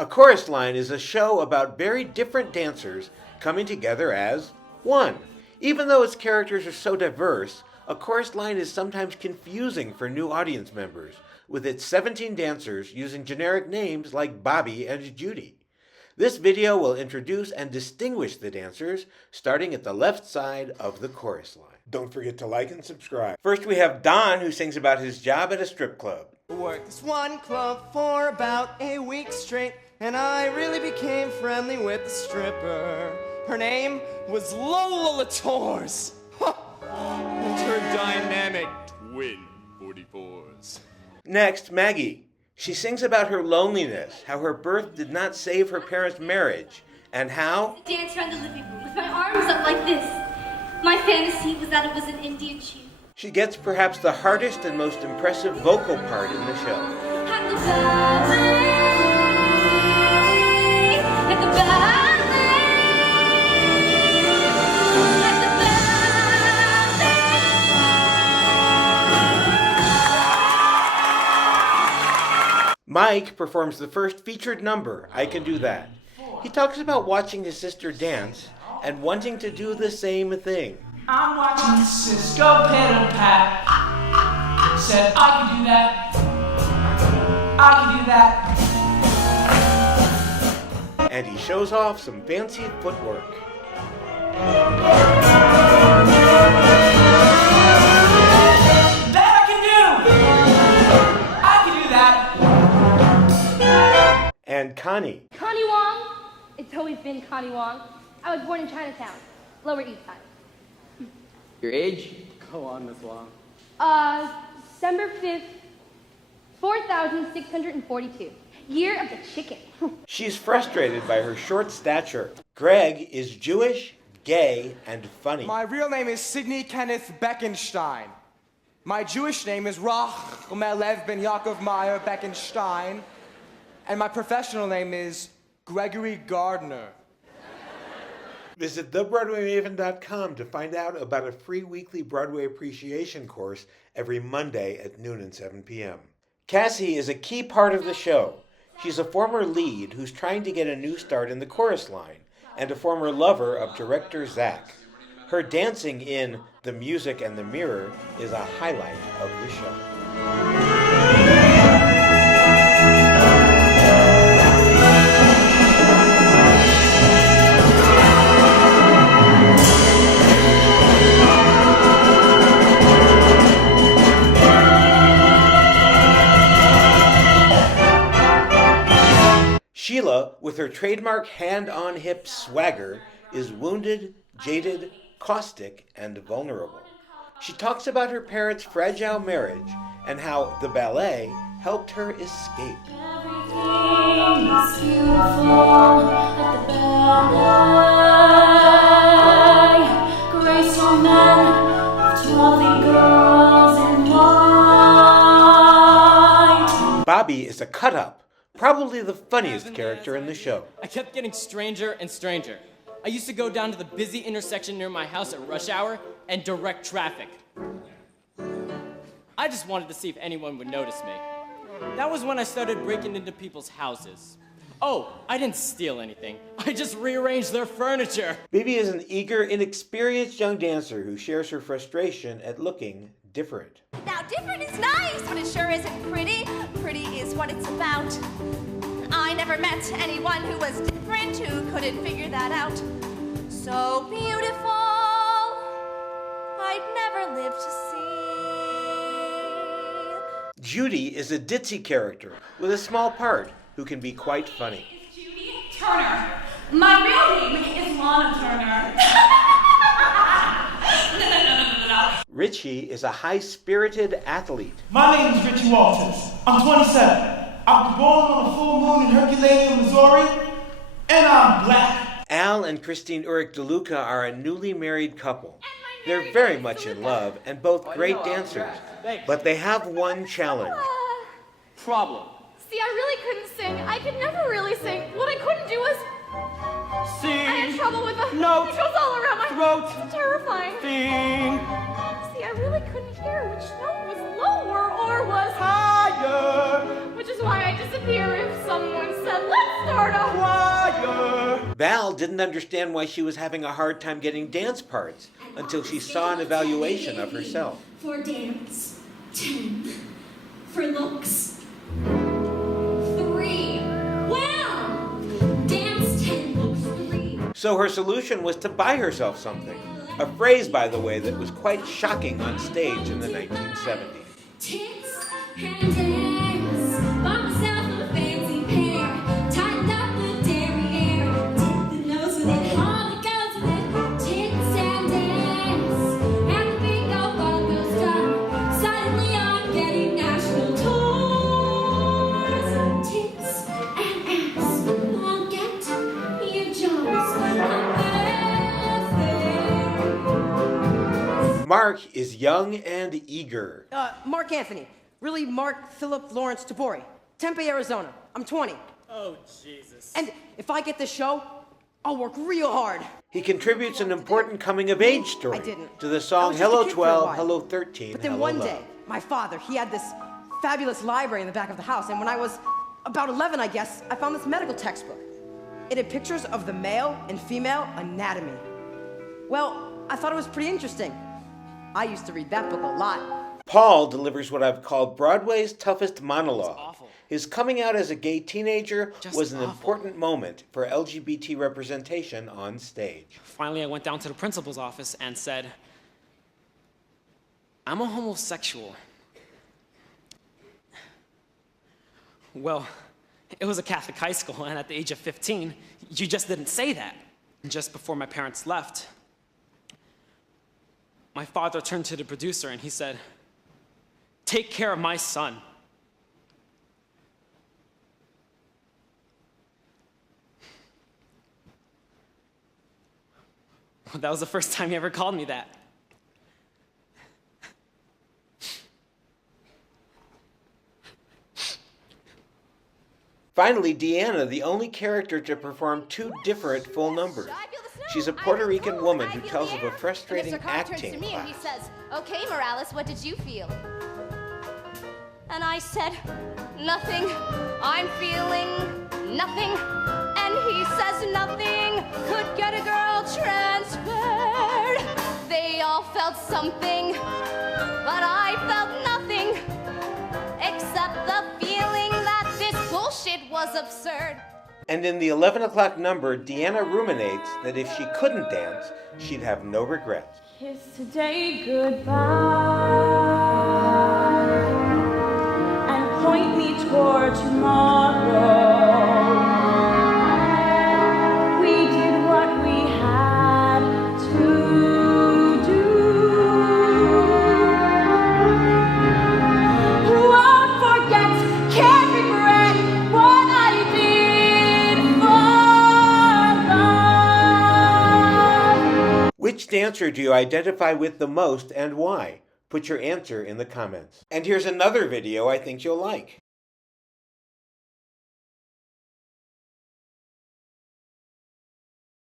A chorus line is a show about very different dancers coming together as one. Even though its characters are so diverse, a chorus line is sometimes confusing for new audience members, with its 17 dancers using generic names like Bobby and Judy. This video will introduce and distinguish the dancers, starting at the left side of the chorus line. Don't forget to like and subscribe. First we have Don, who sings about his job at a strip club. Worked this one club for about a week straight, and I really became friendly with the stripper. Her name was Lola Lators. And her dynamic twin 44s. Next, Maggie. She sings about her loneliness, how her birth did not save her parents' marriage, and how I danced around the living room with my arms up like this. My fantasy was that it was an Indian chief. she gets perhaps the hardest and most impressive vocal part in the show. At the ballet, at the ballet, at the ballet. Mike performs the first featured number, I Can Do That. He talks about watching his sister dance and wanting to do the same thing. I'm watching Cisco pedal pat. Said I can do that. I can do that. And he shows off some fancy footwork. That I can do. I can do that. And Connie. Connie Wong. It's always been Connie Wong. I was born in Chinatown, Lower East Side. Your age? Go on, Miss Wong. December 5th, 4,642. Year of the chicken. She's frustrated by her short stature. Greg is Jewish, gay, and funny. My real name is Sidney Kenneth Beckenstein. My Jewish name is Rachel Lev Ben Yaakov Meyer Beckenstein. And my professional name is Gregory Gardner. Visit thebroadwaymaven.com to find out about a free weekly Broadway appreciation course every Monday at noon and 7 p.m. Cassie is a key part of the show. She's a former lead who's trying to get a new start in the chorus line, and a former lover of director Zach. Her dancing in The Music and the Mirror is a highlight of the show. Sheila, with her trademark hand-on-hip swagger, is wounded, jaded, caustic, and vulnerable. She talks about her parents' fragile marriage and how the ballet helped her escape. Everything is beautiful at the ballet. Graceful men with 12 girls in white. Bobby is a cut-up, probably the funniest character in the show. I kept getting stranger and stranger. I used to go down to the busy intersection near my house at rush hour and direct traffic. I just wanted to see if anyone would notice me. That was when I started breaking into people's houses. Oh, I didn't steal anything. I just rearranged their furniture. Bebe is an eager, inexperienced young dancer who shares her frustration at looking different. Now, different is nice, but it sure isn't pretty. Pretty is what it's about. I never met anyone who was different, who couldn't figure that out. So beautiful, I'd never live to see. Judy is a ditzy character with a small part who can be quite funny. It's Judy Turner. My real name is Lana Turner. No. Richie is a high-spirited athlete. My name is Richie Walters. I'm 27. I was born on a full moon in Herculaneum, Missouri, and I'm black. Al and Kristine Urich DeLuca are a newly married couple. They're very much in love and both great dancers, but they have one challenge. Problem. See, I really couldn't sing. I could never really sing. What I couldn't do was... Sing. I had trouble with the... Note. It goes all around my Throat. It's terrifying. Sing. See, I really couldn't hear which note was lower or was Higher. which is why I disappear if someone someone said, let's start a Choir. Val didn't understand why she was having a hard time getting dance parts until she saw an evaluation of herself. For dance, 10. For looks, 3. Wow! Dance 10, looks 3. So her solution was to buy herself something. A phrase, by the way, that was quite shocking on stage in the 1970s. Tits and dance. Bought myself a fancy pair. Tightened up the derriere. Did the nose with it. All that goes with it. Tits and dance. And the Benkof all goes done. Suddenly I'm getting national tours. Tits and ass. I'll get your jobs. Mark is young and eager. Mark Anthony. Really, Mark Philip Lawrence Tabori. Tempe, Arizona. I'm 20. Oh, Jesus. And if I get this show, I'll work real hard. He contributes an important coming-of-age story I didn't. to the I song was just a Hello kid for a 12, while. Hello 13, But then Hello one Love. day, my father, he had this fabulous library in the back of the house. And when I was about 11, I guess, I found this medical textbook. It had pictures of the male and female anatomy. Well, I thought it was pretty interesting. I used to read that book a lot. Paul delivers what I've called Broadway's toughest monologue. awful. His coming out as a gay teenager Just was an awful. important moment for LGBT representation on stage. Finally, I went down to the principal's office and said, I'm a homosexual. Well, it was a Catholic high school, and at the age of 15, you just didn't say that. And just before my parents left, my father turned to the producer and he said, take care of my son. Well, that was the first time he ever called me that. Finally, Deanna, the only character to perform 2 different full numbers. She's a Puerto Rican woman who tells of a frustrating Mr. Carr turns acting to me and he class. says, okay, Morales, what did you feel? And I said, nothing. I'm feeling nothing. And he says nothing could get a girl transferred. They all felt something, but I felt nothing except the feeling that this bullshit was absurd. And in the 11 o'clock number, Deanna ruminates that if she couldn't dance, she'd have no regrets. Kiss today goodbye and point me toward tomorrow. We did what we had to do. Won't forget, can't regret what I did for love. Which dancer do you identify with the most and why? Put your answer in the comments. And here's another video I think you'll like.